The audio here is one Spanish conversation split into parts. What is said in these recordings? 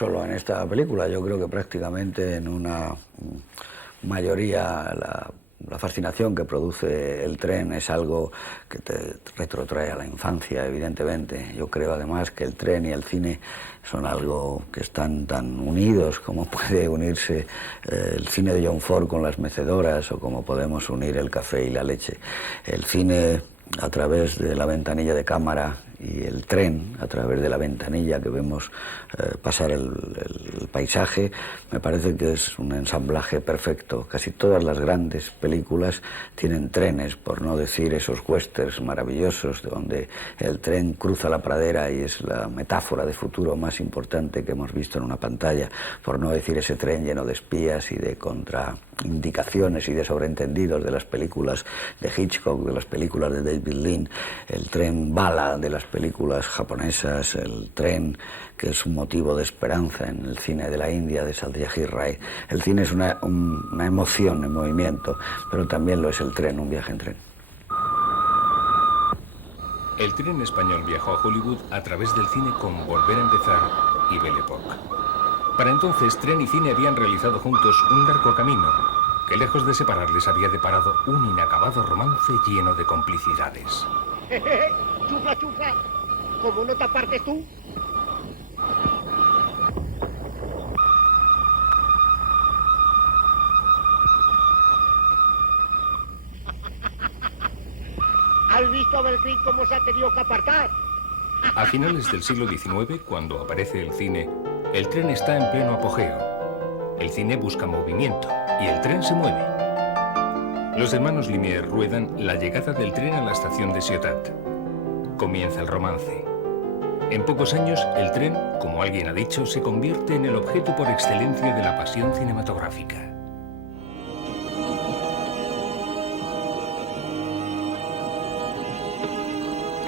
solo en esta película, yo creo que prácticamente en una mayoría la fascinación que produce el tren es algo que te retrotrae a la infancia, evidentemente. Yo creo además que el tren y el cine son algo que están tan unidos como puede unirse el cine de John Ford con las mecedoras o como podemos unir el café y la leche. El cine a través de la ventanilla de cámara y el tren a través de la ventanilla que vemos pasar el paisaje, me parece que es un ensamblaje perfecto. Casi todas las grandes películas tienen trenes, por no decir esos westerns maravillosos donde el tren cruza la pradera y es la metáfora de futuro más importante que hemos visto en una pantalla, por no decir ese tren lleno de espías y de contraindicaciones y de sobreentendidos de las películas de Hitchcock, de las películas de David Lean, el tren bala de las películas japonesas, el tren que es un motivo de esperanza en el cine de la India de Satyajit Ray. El cine es una emoción en movimiento, pero también lo es el tren, un viaje en tren. El tren español viajó a Hollywood a través del cine con Volver a empezar y Belle Époque. Para entonces, tren y cine habían realizado juntos un largo camino que, lejos de separarles, había deparado un inacabado romance lleno de complicidades. ¡Chufa, chufa! ¿Cómo no te apartes tú? ¿Has visto a Belfín cómo se ha tenido que apartar? A finales del siglo XIX, cuando aparece el cine, el tren está en pleno apogeo. El cine busca movimiento y el tren se mueve. Los hermanos Lumière ruedan la llegada del tren a la estación de Ciotat. Comienza el romance. En pocos años, el tren, como alguien ha dicho, se convierte en el objeto por excelencia de la pasión cinematográfica.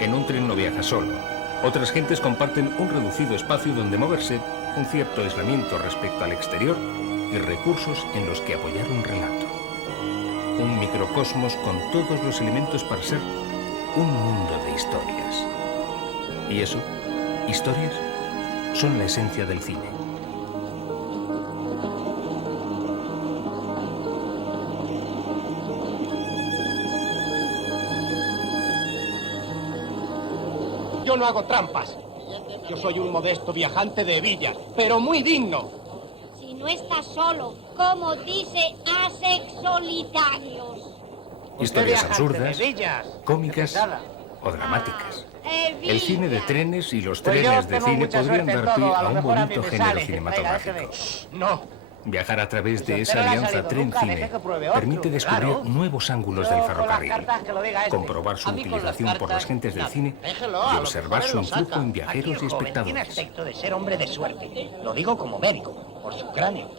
En un tren no viaja solo. Otras gentes comparten un reducido espacio donde moverse, un cierto aislamiento respecto al exterior y recursos en los que apoyar un relato. Un microcosmos con todos los elementos para ser un mundo de historias. Y eso, historias, son la esencia del cine. Yo no hago trampas. Yo soy un modesto viajante de villas, pero muy digno. Si no estás solo, como dice, hace solitarios. Historias absurdas, cómicas o dramáticas. El cine de trenes y los trenes de cine podrían dar pie a un bonito género cinematográfico. No. Viajar a través de esa alianza tren-cine permite descubrir nuevos ángulos del ferrocarril, comprobar su utilización por las gentes del cine y observar su influjo en viajeros y espectadores. Tiene aspecto de ser hombre de suerte. Lo digo como médico, por su cráneo.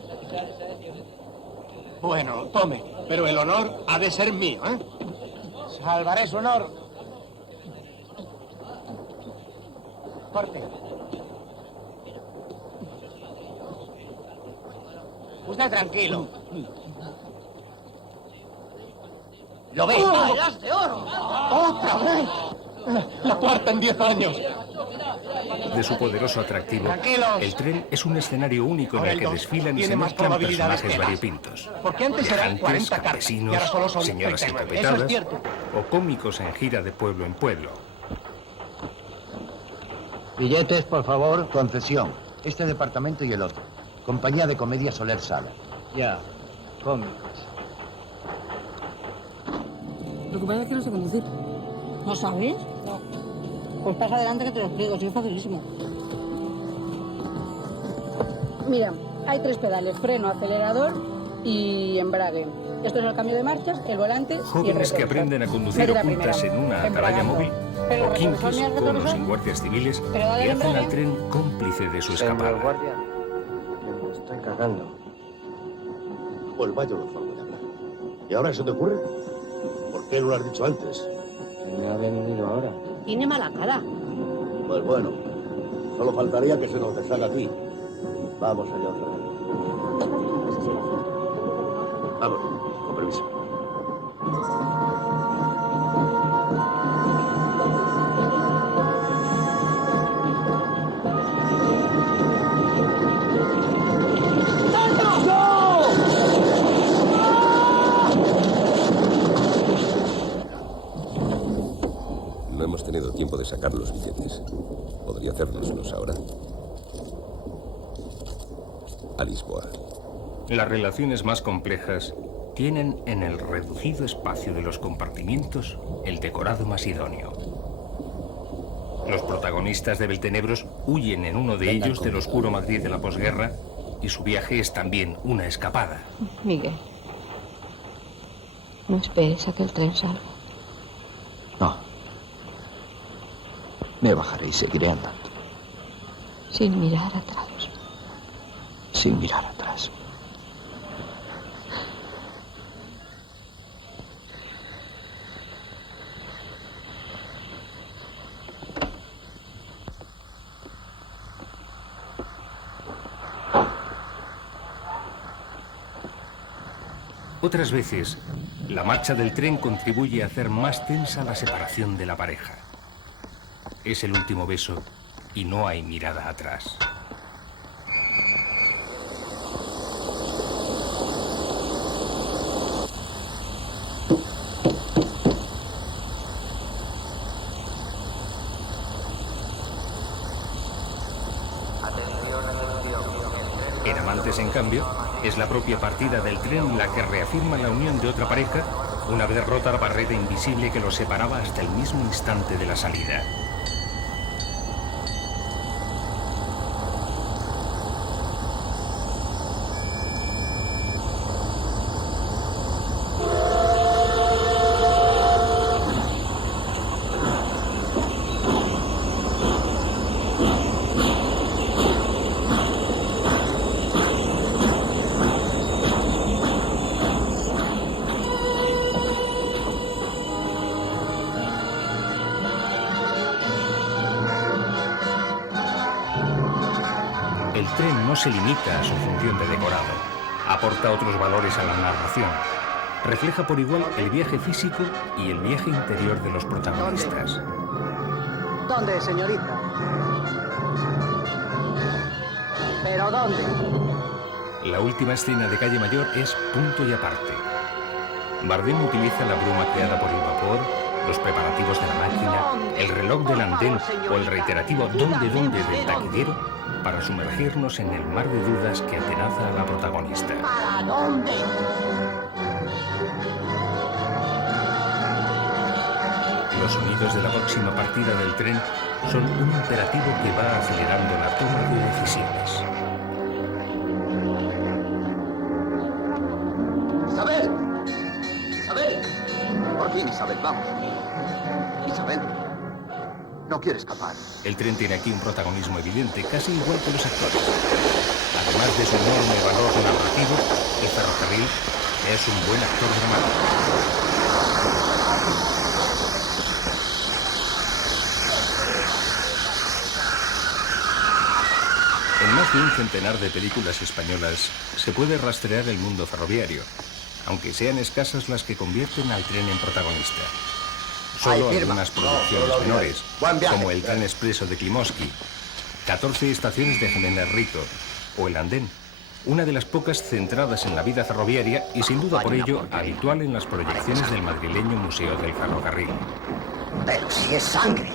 Bueno, tome, pero el honor ha de ser mío, ¿eh? Salvaré su honor. Corte. Usted tranquilo. ¿Lo ves? ¡Medallas de oro! ¡Otra vez! La cuarta en 10 años. De su poderoso atractivo, el tren es un escenario único en el que desfilan y se mezclan personajes variopintos. Porque antes eran 40 campesinos, y ahora solo son señoras 39. encopetadas Eso es cierto. o cómicos en gira de pueblo en pueblo. Billetes, por favor. Concesión. Este departamento y el otro. Compañía de Comedia Soler Sala. Ya, cómicos. Lo que pasa es que no sé conducir. ¿No sabes? No. Pues pasa adelante que te lo explico, sí, es facilísimo. Mira, hay 3 pedales, freno, acelerador y embrague. Esto es el cambio de marchas, el volante y el Jóvenes que retrovisor. aprenden a conducir Mete la juntas primera, en una atalaya embragando. móvil, Pero o el quinquis retrovisor ni el con o retrovisor. sin guardias civiles Pero dale que el hacen al embrague. tren cómplice de su Señor escapada. guardia, me estoy cagando. Pues vaya una forma de hablar. ¿Y ahora se te ocurre? ¿Por qué no lo has dicho antes? Que me ha venido ahora. Tiene mala cara. Pues bueno, solo faltaría que se nos deshaga aquí. Vamos allá otra vez. Vamos, con permiso. hemos tenido tiempo de sacar los billetes. ¿Podría hacérnoslos ahora? A Lisboa. Las relaciones más complejas tienen en el reducido espacio de los compartimientos el decorado más idóneo. Los protagonistas de Beltenebros huyen en uno de ellos del oscuro Madrid de la posguerra y su viaje es también una escapada. Miguel, no esperes a que el tren salga. No. Me bajaré y seguiré andando. Sin mirar atrás. Sin mirar atrás. Otras veces, la marcha del tren contribuye a hacer más tensa la separación de la pareja. Es el último beso y no hay mirada atrás. En Amantes, en cambio, es la propia partida del tren la que reafirma la unión de otra pareja una vez rota la barrera invisible que los separaba hasta el mismo instante de la salida. El tren no se limita a su función de decorado, aporta otros valores a la narración. Refleja por igual el viaje físico y el viaje interior de los protagonistas. ¿Dónde, señorita? ¿Pero dónde? La última escena de Calle Mayor es punto y aparte. Bardem utiliza la bruma creada por el vapor, los preparativos de la máquina, el reloj del andén o el reiterativo ¿dónde del taquillero para sumergirnos en el mar de dudas que atenaza a la protagonista. ¿Para dónde? Los sonidos de la próxima partida del tren son un imperativo que va acelerando la toma de decisiones. ¡Isabel! ¡Isabel! Por fin, Isabel, vamos. Isabel. No quiere escapar. El tren tiene aquí un protagonismo evidente, casi igual que los actores. Además de su enorme valor narrativo, el ferrocarril es un buen actor dramático. En más de un centenar de películas españolas se puede rastrear el mundo ferroviario, aunque sean escasas las que convierten al tren en protagonista. Solo algunas producciones menores, como el Tren Expreso de Klimovsky, 14 estaciones de Jiménez Rico o el Andén, una de las pocas centradas en la vida ferroviaria y sin duda por ello habitual en las proyecciones del madrileño Museo del Ferrocarril. Pero si es sangre.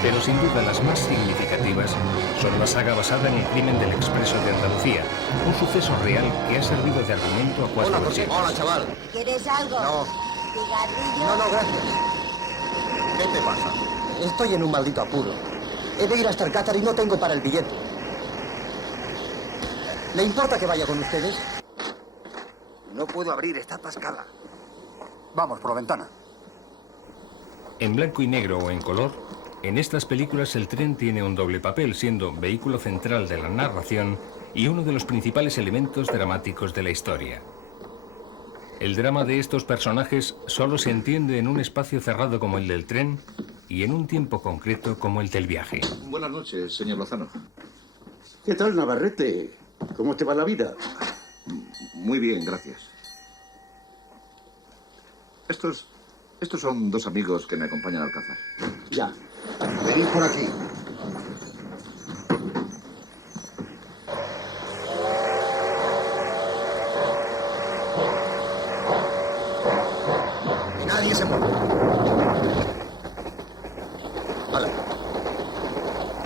Pero sin duda las más significativas son la saga basada en el crimen del Expreso de Andalucía, un suceso real que ha servido de argumento a cuatro versiones. Hola, chaval. ¿Quieres algo? No. ¿Cigarrillo? No, gracias. ¿Qué te pasa? Estoy en un maldito apuro. He de ir hasta el Qatar y no tengo para el billete. ¿Le importa que vaya con ustedes? No puedo abrir, está atascada. Vamos, por la ventana. En blanco y negro o en color, en estas películas el tren tiene un doble papel, siendo vehículo central de la narración y uno de los principales elementos dramáticos de la historia. El drama de estos personajes solo se entiende en un espacio cerrado como el del tren y en un tiempo concreto como el del viaje. Buenas noches, señor Lozano. ¿Qué tal, Navarrete? ¿Cómo te va la vida? Muy bien, gracias. Estos son dos amigos que me acompañan al cazar. Ya. Venid por aquí.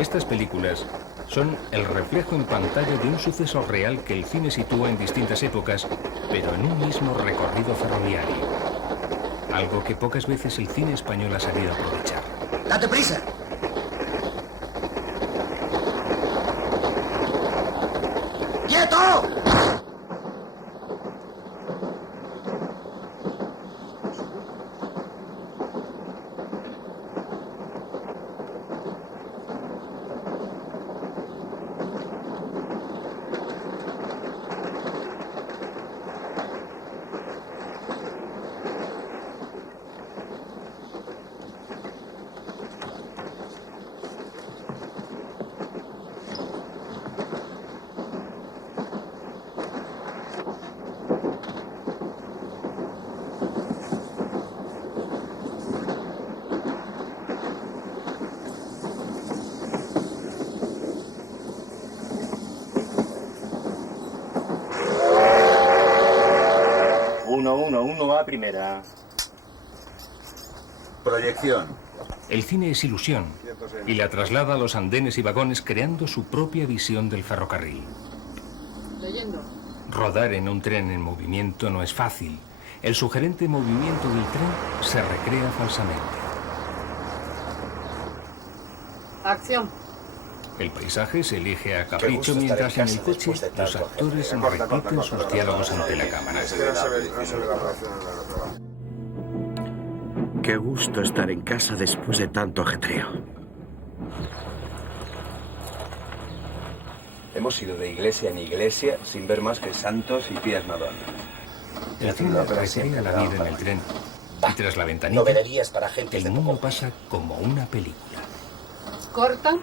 Estas películas son el reflejo en pantalla de un suceso real que el cine sitúa en distintas épocas, pero en un mismo recorrido ferroviario. Algo que pocas veces el cine español ha sabido aprovechar. ¡Date prisa! ¡Quieto! Uno a primera. Proyección. El cine es ilusión y la traslada a los andenes y vagones creando su propia visión del ferrocarril. Leyendo. Rodar en un tren en movimiento no es fácil. El sugerente movimiento del tren se recrea falsamente. Acción. El paisaje se elige a capricho mientras en el coche los actores repiten sus diálogos ante la cámara. Qué gusto estar en casa después de tanto ajetreo. Hemos ido de iglesia en iglesia sin ver más que santos y pías madonas. El cine recrea la vida en el tren. Y tras la ventanilla, Novelerías para gente el mundo pasa como una película. Corta.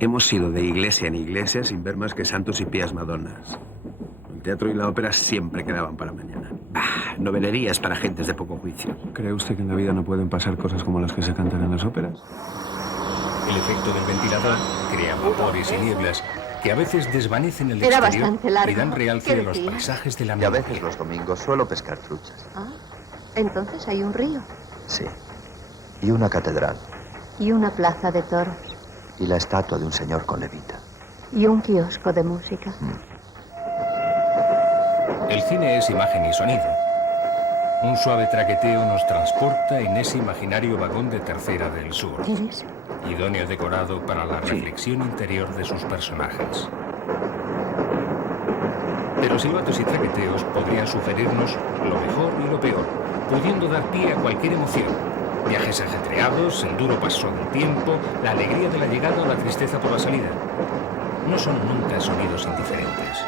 Hemos ido de iglesia en iglesia sin ver más que santos y pías madonas. El teatro y la ópera siempre quedaban para mañana. Novelerías para gentes de poco juicio. ¿Cree usted que en la vida no pueden pasar cosas como las que se cantan en las óperas? El efecto del ventilador crea vapores y nieblas que a veces desvanecen el Era exterior bastante largo. y dan realce ¿Qué a los decía? paisajes de la Y a memoria. veces los domingos suelo pescar truchas. Ah, entonces hay un río Sí. Y una catedral. y una plaza de toros Y la estatua de un señor con levita. y un kiosco de música. El cine es imagen y sonido. Un suave traqueteo nos transporta en ese imaginario vagón de tercera del sur, ¿Eres? idóneo decorado para la reflexión interior de sus personajes. Pero silbatos y traqueteos podrían sugerirnos lo mejor y lo peor, pudiendo dar pie a cualquier emoción. Viajes ajetreados, el duro paso del tiempo, la alegría de la llegada o la tristeza por la salida. No son nunca sonidos indiferentes.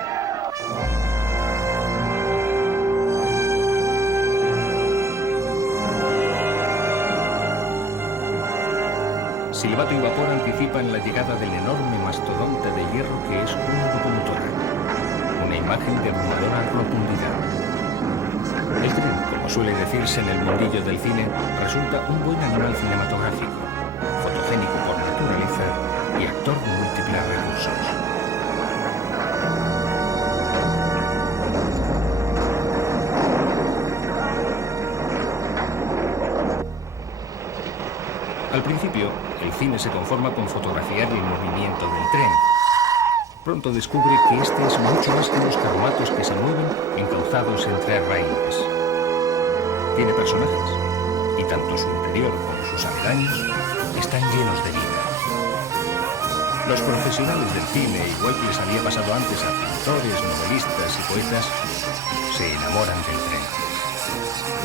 Silbato y vapor anticipan la llegada del enorme mastodonte de hierro que es una locomotora. Una imagen de abrumadora rotundidad. El tren, como suele decirse en el mundillo del cine, resulta un buen animal cinematográfico, fotogénico por naturaleza y actor de múltiples recursos. Al principio, el cine se conforma con fotografiar el movimiento del tren. Pronto descubre que este es mucho más que unos carromatos que se mueven encauzados entre raíles. Tiene personajes, y tanto su interior como sus aledaños están llenos de vida. Los profesionales del cine, igual que les había pasado antes a pintores, novelistas y poetas, se enamoran del tren.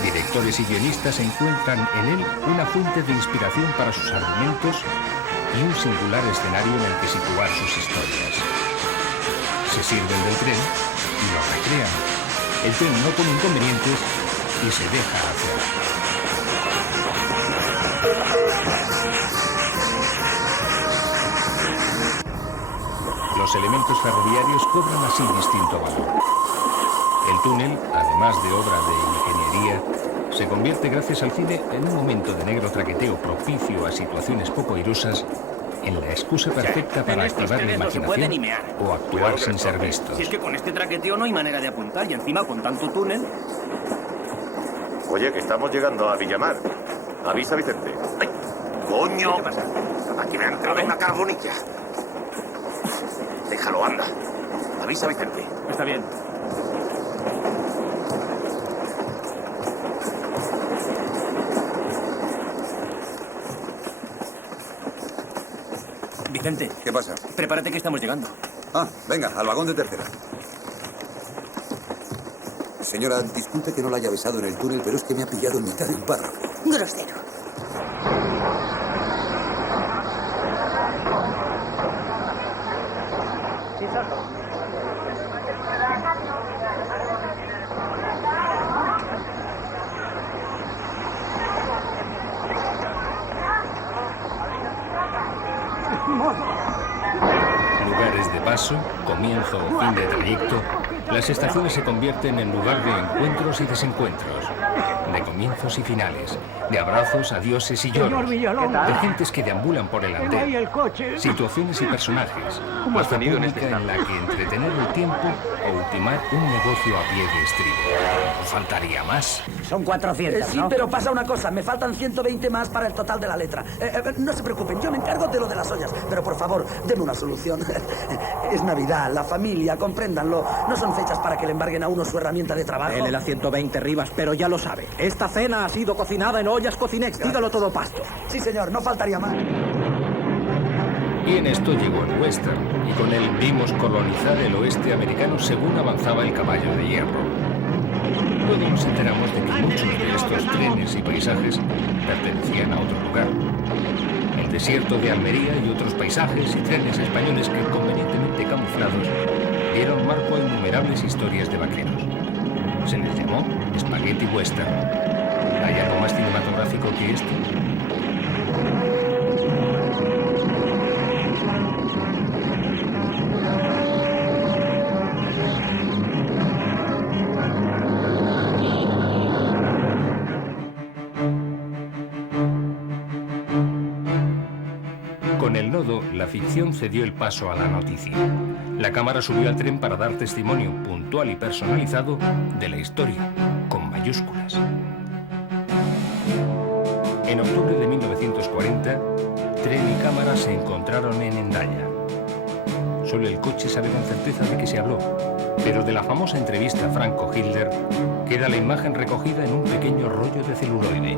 Directores y guionistas encuentran en él una fuente de inspiración para sus argumentos y un singular escenario en el que situar sus historias. Se sirven del tren y lo recrean. El tren no pone inconvenientes y se deja hacer. Los elementos ferroviarios cobran así distinto valor. El túnel, además de obra de ingeniería, se convierte gracias al cine en un momento de negro traqueteo propicio a situaciones poco airosas, en la excusa perfecta para activar la imaginación o actuar sin ser vistos. Si es que con este traqueteo no hay manera de apuntar y encima con tanto túnel... Oye, que estamos llegando a Villamar. Avisa, Vicente. ¡Ay! ¡Coño! ¿Qué pasa? Aquí me ha entrado una carbonilla. Déjalo, anda. Avisa a Vicente. Está bien. Vicente. ¿Qué pasa? Prepárate que estamos llegando. Ah, venga, al vagón de tercera. Señora, disculpe que no la haya besado en el túnel, pero es que me ha pillado en mitad de un párrafo. Grosero. Lugares de paso, comienzo o fin de trayecto, las estaciones se convierten en lugar de encuentros y desencuentros, de comienzos y finales, de abrazos, adioses y lloros, de gentes que deambulan por el andén, situaciones y personajes, plaza pública en la que entretener el tiempo o ultimar un negocio a pie de estribo. Faltaría más. Son 400, Sí, ¿no? pero pasa una cosa, me faltan 120 más para el total de la letra. No se preocupen, yo me encargo de lo de las ollas, pero por favor, denme una solución. Es Navidad, la familia, compréndanlo. No son fechas para que le embarguen a uno su herramienta de trabajo. Dele las 120 Rivas, pero ya lo sabe. Esta cena ha sido cocinada en ollas Cocinex. Dígalo todo pasto. Sí, señor, no faltaría más. Y en esto llegó el western, y con él vimos colonizar el oeste americano según avanzaba el caballo de hierro. Luego nos enteramos de que muchos de estos trenes y paisajes pertenecían a otro lugar. El desierto de Almería y otros paisajes y trenes españoles que, convenientemente camuflados, dieron marco a innumerables historias de vaqueros. Se les llamó Spaghetti Western. ¿Hay algo más cinematográfico que esto? Con el nodo, la ficción cedió el paso a la noticia. La cámara subió al tren para dar testimonio puntual y personalizado de la historia, con mayúsculas. En octubre de 1940, tren y cámara se encontraron en Hendaya. Solo el coche sabe con certeza de qué se habló, pero de la famosa entrevista a Franco-Hitler queda la imagen recogida en un pequeño rollo de celuloide.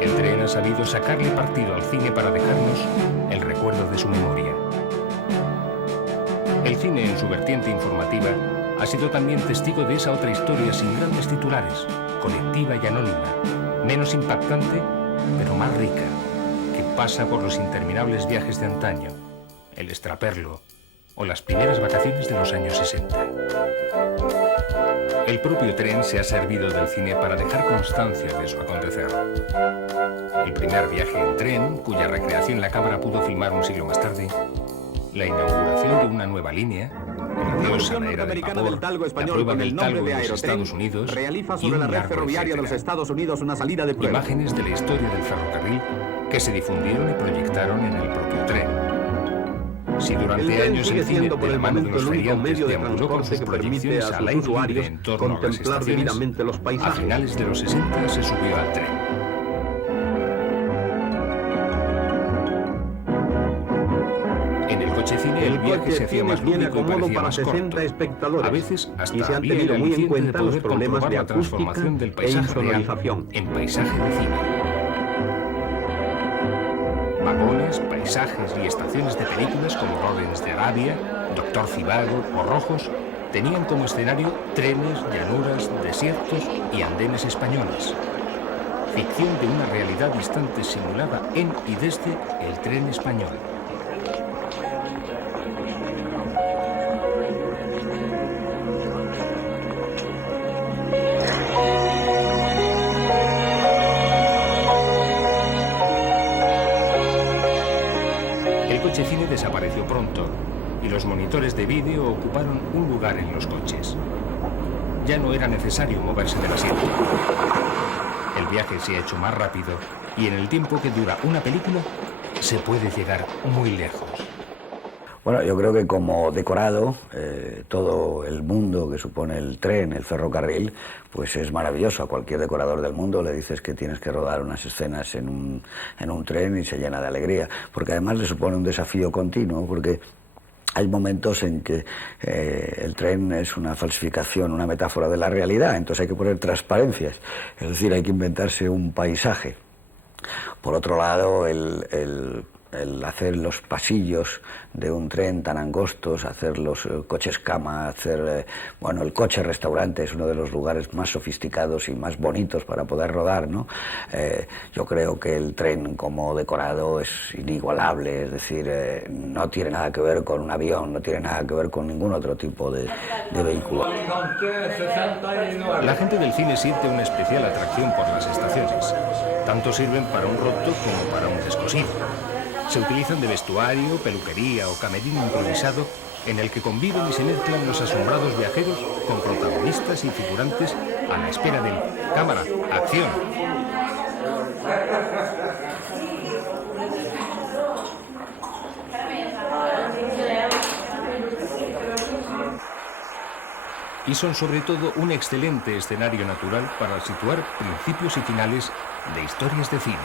El tren ha sabido sacarle partido al cine para dejarnos el recuerdo de su memoria. El cine, en su vertiente informativa, ha sido también testigo de esa otra historia sin grandes titulares, colectiva y anónima, menos impactante, pero más rica, que pasa por los interminables viajes de antaño, el extraperlo o las primeras vacaciones de los años 60. El propio tren se ha servido del cine para dejar constancia de su acontecer. El primer viaje en tren, cuya recreación la cámara pudo filmar un siglo más tarde, la inauguración de una nueva línea, el adiós a la era del vapor, la prueba del talgo en los Estados Unidos realiza y sobre un la red largo ferroviaria de los etcétera. Estados Unidos una salida de prueba. Imágenes de la historia del ferrocarril que se difundieron y proyectaron en el propio tren. Si durante años el cine, de la mano de los feriantes, deambuló con sus proyecciones al aire libre en torno a las estaciones, a finales de los 60 se subió al tren. En el coche cine el viaje se hacía más lúdico y parecía más corto. A veces hasta había el aliciente de poder comprobar la transformación del paisaje real en paisaje de cine. Vagones, paisajes y estaciones de películas como Lawrence de Arabia, Doctor Zhivago o Rojos tenían como escenario trenes, llanuras, desiertos y andenes españoles. Ficción de una realidad distante simulada en y desde el tren español. El coche cine desapareció pronto y los monitores de vídeo ocuparon un lugar en los coches. Ya no era necesario moverse del asiento. El viaje se ha hecho más rápido y en el tiempo que dura una película se puede llegar muy lejos. Bueno, yo creo que como decorado, todo el mundo que supone el tren, el ferrocarril, pues es maravilloso. A cualquier decorador del mundo le dices que tienes que rodar unas escenas en un tren y se llena de alegría, porque además le supone un desafío continuo, porque hay momentos en que el tren es una falsificación, una metáfora de la realidad, entonces hay que poner transparencias, es decir, hay que inventarse un paisaje. Por otro lado, el hacer los pasillos de un tren tan angostos, hacer los coches cama, hacer, bueno, el coche restaurante es uno de los lugares más sofisticados y más bonitos para poder rodar, ¿no? Yo creo que el tren como decorado es inigualable, es decir, no tiene nada que ver con un avión, no tiene nada que ver con ningún otro tipo de vehículo. La gente del cine siente una especial atracción por las estaciones. Tanto sirven para un roto como para un descosido. Se utilizan de vestuario, peluquería o camerino improvisado en el que conviven y se mezclan los asombrados viajeros con protagonistas y figurantes a la espera del cámara, acción. Y son sobre todo un excelente escenario natural para situar principios y finales de historias de cine.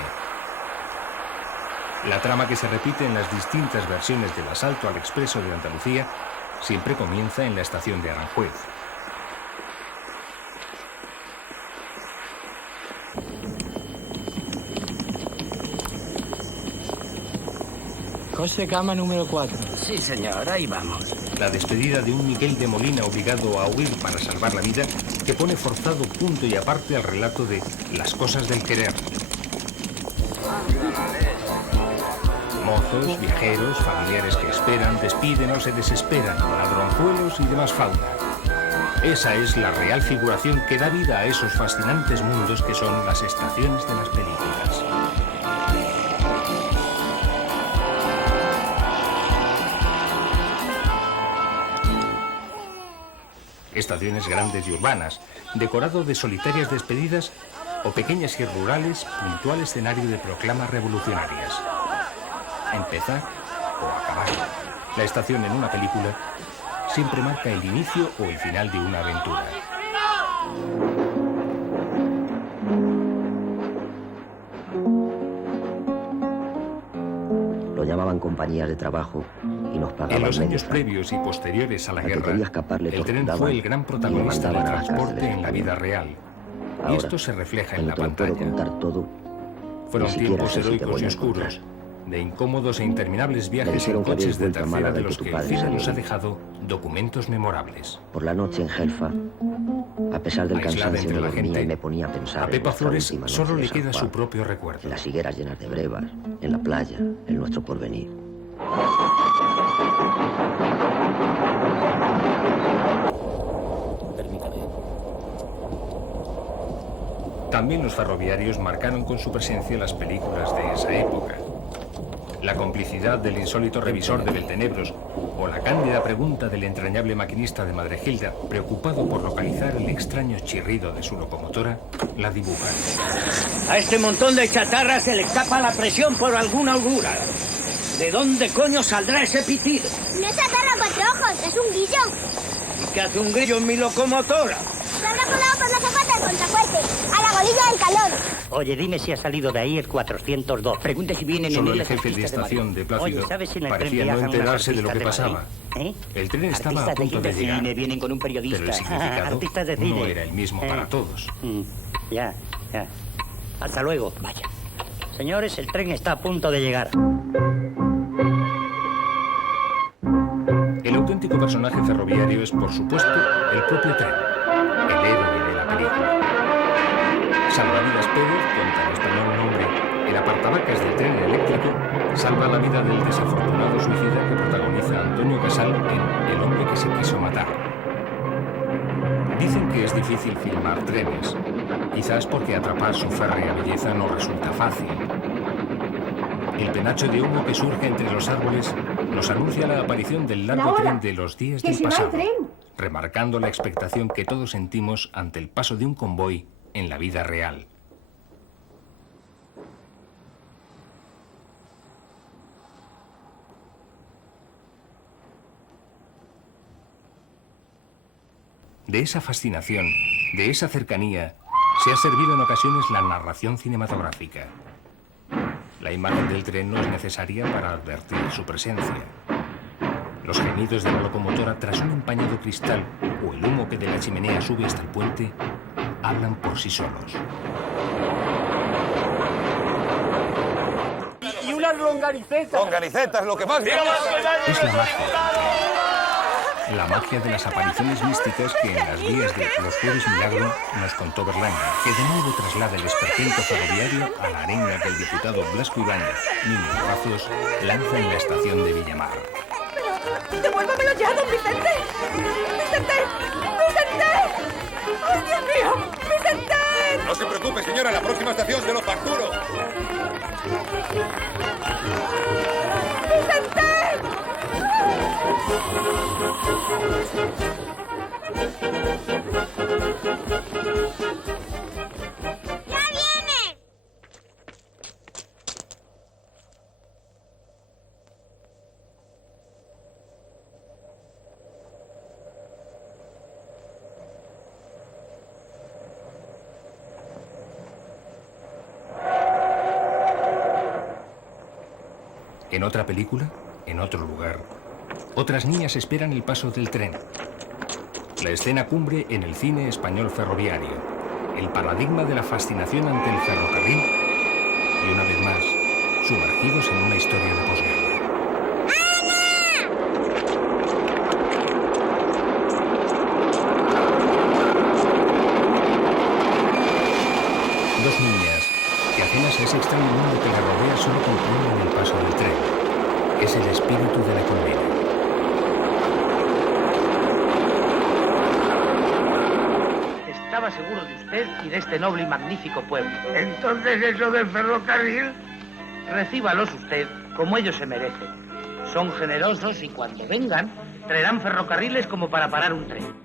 La trama que se repite en las distintas versiones del asalto al Expreso de Andalucía siempre comienza en la estación de Aranjuez. Coche cama número 4. Sí, señor, ahí vamos. La despedida de un Miguel de Molina obligado a huir para salvar la vida, que pone forzado punto y aparte al relato de las cosas del querer. Mozos, viajeros, familiares que esperan, despiden o se desesperan, ladronzuelos y demás fauna. Esa es la real figuración que da vida a esos fascinantes mundos que son las estaciones de las películas. Estaciones grandes y urbanas, decorado de solitarias despedidas o pequeñas y rurales, puntual escenario de proclamas revolucionarias. Empezar o acabar. La estación en una película siempre marca el inicio o el final de una aventura. Lo llamaban compañías de trabajo y nos pagaban. En los años previos y posteriores a la guerra, el tren fue el gran protagonista del transporte en la vida real. Y esto se refleja en la pantalla. Fueron tiempos heroicos y oscuros, de incómodos e interminables viajes en coches de tercera de los que el cine nos ha dejado documentos memorables. Por la noche en Gelfa, a pesar del cansancio entre no la dormía gente, y me ponía a pensar a Pepa en Flores solo le queda su propio en recuerdo. las higueras llenas de brevas, en la playa, en nuestro porvenir. También los ferroviarios marcaron con su presencia las películas de esa época. La complicidad del insólito revisor de Beltenebros o la cándida pregunta del entrañable maquinista de Madregilda, preocupado por localizar el extraño chirrido de su locomotora, la dibujan. A este montón de chatarra se le escapa la presión por alguna holgura. ¿De dónde coño saldrá ese pitido? No es chatarra cuatro ojos, es un grillo. ¿Y qué hace un grillo en mi locomotora? Se habrá colado por la zapata del contrafuerte, a la golilla del calor. Oye, dime si ha salido de ahí el 402. Pregunte si vienen Solo en el jefe de estación de Plácido Oye, ¿sabes si en el parecía tren no viajan enterarse unos de lo que artistas de pasaba. Madrid? El tren estaba a Artistas punto de cine llegar, vienen con un periodista. pero el significado Artistas de cine. no era el mismo para todos. Ya. Hasta luego. Vaya. Señores, el tren está a punto de llegar. El auténtico personaje ferroviario es, por supuesto, el propio tren, el héroe de la película. Salvavidas Pérez, con tan español nombre, el apartavacas del tren eléctrico, salva la vida del desafortunado suicida que protagoniza Antonio Casal en El hombre que se quiso matar. Dicen que es difícil filmar trenes, quizás porque atrapar su férrea belleza no resulta fácil. El penacho de humo que surge entre los árboles nos anuncia la aparición del largo tren de los días del pasado, remarcando la expectación que todos sentimos ante el paso de un convoy en la vida real. De esa fascinación, de esa cercanía, se ha servido en ocasiones la narración cinematográfica. La imagen del tren no es necesaria para advertir su presencia. Los gemidos de la locomotora tras un empañado cristal o el humo que de la chimenea sube hasta el puente hablan por sí solos. Y unas longanicetas. Longanicetas, lo que más me Es la magia. La magia de las apariciones místicas que en las guías de Los Jueves Milagro nos contó Berlanga, que de nuevo traslada el esperpento ferroviario a la arenga que el diputado Blasco Ibáñez, niños brazos, lanza en la estación de Villamar. ¡Devuélvamelo ya, don Vicente! ¡Vicente! ¡Vicente! ¡Ay, Dios mío! ¡Vicente! No se preocupe, señora, la próxima estación se lo facturo. ¡Vicente! ¡Ya viene! En otra película, en otro lugar, otras niñas esperan el paso del tren. La escena cumbre en el cine español ferroviario, el paradigma de la fascinación ante el ferrocarril y, una vez más, sumergidos en una historia de posguerra. Dos niñas que ajenas a ese extraño mundo que la rodea solo comprenden el paso del tren. Es el espíritu de la colmena. Estaba seguro de usted y de este noble y magnífico pueblo. Entonces, eso del ferrocarril. Recíbalos usted como ellos se merecen. Son generosos y cuando vengan traerán ferrocarriles como para parar un tren.